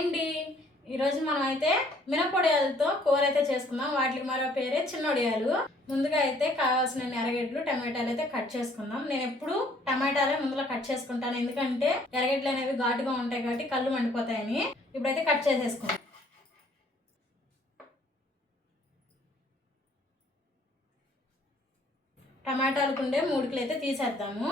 అండి. ఈరోజు మనం అయితే మినపొడియాలతో కూర అయితే చేసుకుందాం. వాటికి మరో పేరే చిన్నొడియాలు. ముందుగా అయితే కావాల్సిన ఎర్రగడ్డలు టమాటాలు అయితే కట్ చేసుకుందాం. నేను ఎప్పుడు టమాటాలే ముందులో కట్ చేసుకుంటాను, ఎందుకంటే ఎర్రగడ్డలు అనేవి ఘాటుగా ఉంటాయి కాబట్టి కళ్ళు మండిపోతాయని. ఇప్పుడైతే కట్ చేసేసుకుందాం. టమాటాలకు ఉండే మూడికలు అయితే తీసేద్దాము.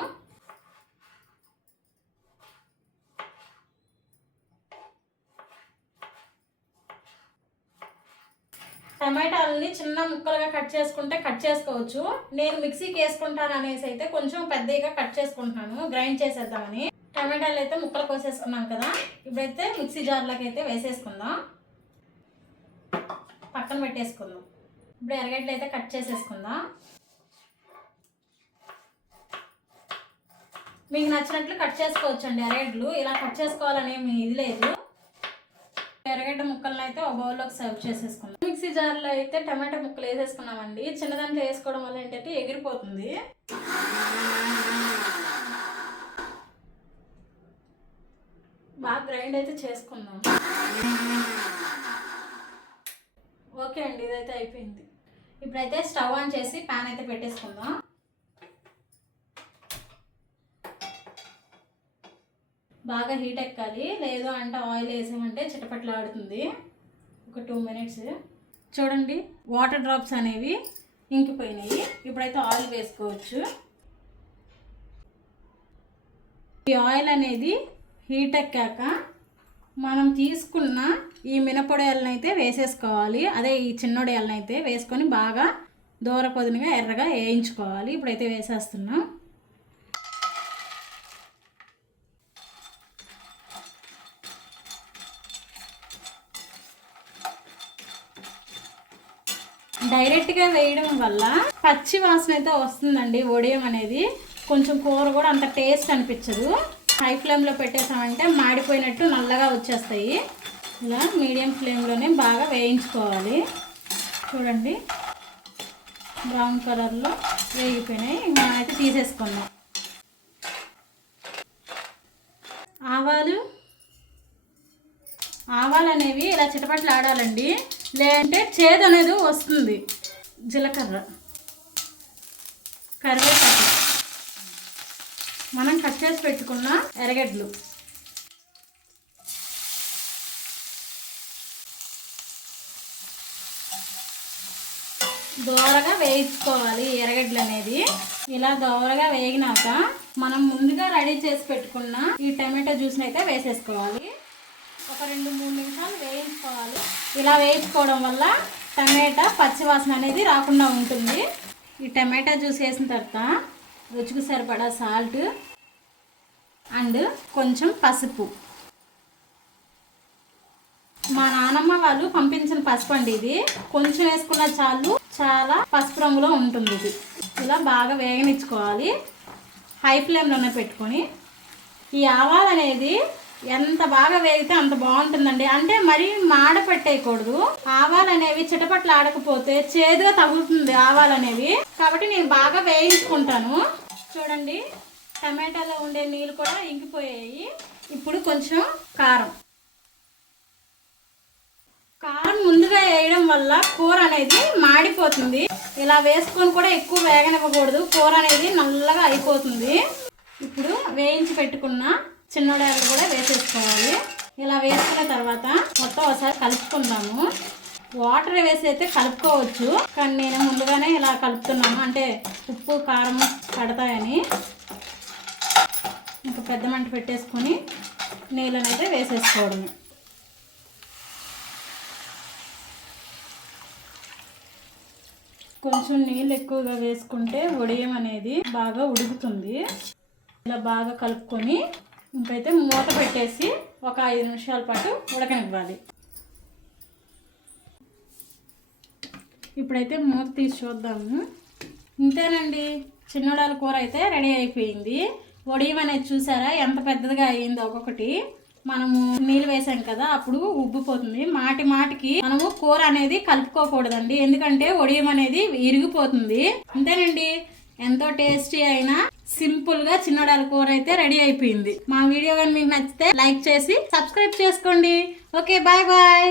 టమాటాలని చిన్న ముక్కలుగా కట్ చేసుకుంటే కట్ చేసుకోవచ్చు. నేను మిక్సీకి వేసుకుంటాను అనేసి అయితే కొంచెం పెద్దగా కట్ చేసుకుంటున్నాను, గ్రైండ్ చేసేద్దామని. టమాటాలు అయితే ముక్కలు కోసేసుకున్నాం కదా, ఇప్పుడైతే మిక్సీ జార్లోకి అయితే వేసేసుకుందాం, పక్కన పెట్టేసుకుందాం. ఇప్పుడు ఎర్రగడ్డలు అయితే కట్ చేసేసుకుందాం. మీకు నచ్చినట్లు కట్ చేసుకోవచ్చు అండి. ఎర్రగడ్డలు ఇలా కట్ చేసుకోవాలని ఏమి ఇది లేదు. ఎర్రగడ్డ ముక్కలను అయితే ఒక బౌల్లోకి సర్వ్ చేసేసుకున్నాం. మిక్సీ జార్లో అయితే టమాటా ముక్కలు వేసేసుకున్నామండి. చిన్నదాంట్లో వేసుకోవడం వల్ల ఏంటంటే ఎగిరిపోతుంది. బాగా గ్రైండ్ అయితే చేసుకుందాం. ఓకే అండి, ఇదైతే అయిపోయింది. ఇప్పుడైతే స్టవ్ ఆన్ చేసి ప్యాన్ అయితే పెట్టేసుకుందాం. బాగా హీట్ ఎక్కాలి, లేదు అంటే ఆయిల్ వేసామంటే చిటపట్లాడుతుంది. ఒక 2 మినిట్స్ చూడండి, వాటర్ డ్రాప్స్ అనేవి ఇంకిపోయినాయి. ఇప్పుడైతే ఆయిల్ వేసుకోవచ్చు. ఈ ఆయిల్ అనేది హీట్ ఎక్కాక మనం తీసుకున్న ఈ మినపొడియాలను అయితే వేసేసుకోవాలి. అదే ఈ చిన్నొడియాలను అయితే వేసుకొని బాగా దూరపొదునుగా ఎర్రగా వేయించుకోవాలి. ఇప్పుడైతే వేసేస్తున్నాం. డైరెక్ట్గా వేయడం వల్ల పచ్చి వాసన అయితే వస్తుందండి. వడియం అనేది కొంచెం కూర కూడా అంత టేస్ట్ అనిపించదు. హై ఫ్లేమ్లో పెట్టేసామంటే మాడిపోయినట్టు నల్లగా వచ్చేస్తాయి. ఇలా మీడియం ఫ్లేమ్లోనే బాగా వేయించుకోవాలి. చూడండి, బ్రౌన్ కలర్లో వేగిపోయినాయి. మనమైతే తీసేసుకుందాం. ఆవాలు అనేవి ఇలా చిటపట్లు ఆడాలండి, లేదంటే చేదు అనేది వస్తుంది. జీలకర్ర, కరివేపాకు, మనం కట్ చేసి పెట్టుకున్న ఎర్రగడ్డలు, దోరగా వేయించుకోవాలి. ఎర్రగడ్డలు అనేది ఇలా దోరగా వేగినాక మనం ముందుగా రెడీ చేసి పెట్టుకున్న ఈ టమాటో జ్యూస్ని అయితే వేసేసుకోవాలి. ఒక 2-3 నిమిషాలు వేయించుకోవాలి. ఇలా వేయించుకోవడం వల్ల టమాటా పచ్చివాసన అనేది రాకుండా ఉంటుంది. ఈ టమాటా జ్యూస్ వేసిన తర్వాత రుచికి సరిపడా సాల్ట్ అండ్ కొంచెం పసుపు. మా నానమ్మ వాళ్ళు పంపించిన పసుపు అండి ఇది. కొంచెం వేసుకున్న చాలు, చాలా పసుపు రంగులో ఉంటుంది ఇది. ఇలా బాగా వేగనిచ్చుకోవాలి, హై ఫ్లేమ్లోనే పెట్టుకొని. ఈ ఆవాలు అనేది ఎంత బాగా వేగితే అంత బాగుంటుందండి. అంటే మరీ మాడ పెట్టేయకూడదు. ఆవాలు అనేవి చిటపట్లు ఆడకపోతే చేదుగా తగులుతుంది ఆవాలు అనేవి. కాబట్టి నేను బాగా వేయించుకుంటాను. చూడండి, టమాటాలో ఉండే నీళ్ళు కూడా ఇంకిపోయాయి. ఇప్పుడు కొంచెం కారం ముందుగా వేయడం వల్ల కూర అనేది మాడిపోతుంది. ఇలా వేసుకొని కూడా ఎక్కువ వేగనివ్వకూడదు, కూర అనేది నల్లగా అయిపోతుంది. ఇప్పుడు వేయించి పెట్టుకున్న చిన్నొడియాలు కూడా వేసేసుకోవాలి. ఇలా వేసుకున్న తర్వాత మొత్తం ఒకసారి కలుపుకుందాము. వాటర్ వేసి అయితే కలుపుకోవచ్చు, కానీ నేను ముందుగానే ఇలా కలుపుతున్నాను, అంటే ఉప్పు కారం పడతాయని. ఇంకా పెద్ద మంట పెట్టేసుకొని నీళ్ళని అయితే వేసేసుకోవడమే. కొంచెం నీళ్ళు ఎక్కువగా వేసుకుంటే వడియం అనేది బాగా ఉడుకుతుంది. ఇలా బాగా కలుపుకొని ఇంకైతే మూత పెట్టేసి ఒక 5 నిమిషాల పాటు ఉడకనివ్వాలి. ఇప్పుడైతే మూత తీసి చూద్దాము. ఇంతేనండి, చిన్నొడియాల కూర అయితే రెడీ అయిపోయింది. వడియం అనేది చూసారా ఎంత పెద్దదిగా అయ్యిందో. ఒక్కొక్కటి మనము నీళ్ళు వేసాం కదా, అప్పుడు ఉబ్బిపోతుంది. మాటికి మనము కూర అనేది కలుపుకోకూడదండి, ఎందుకంటే వడియం అనేది ఇరిగిపోతుంది. అంతేనండి, ఎంతో టేస్టీ అయిన సింపుల్గా చిన్నడాల కూర అయితే రెడీ అయిపోయింది. మా వీడియో కానీ మీకు నచ్చితే లైక్ చేసి సబ్స్క్రైబ్ చేసుకోండి. Okay, bye bye.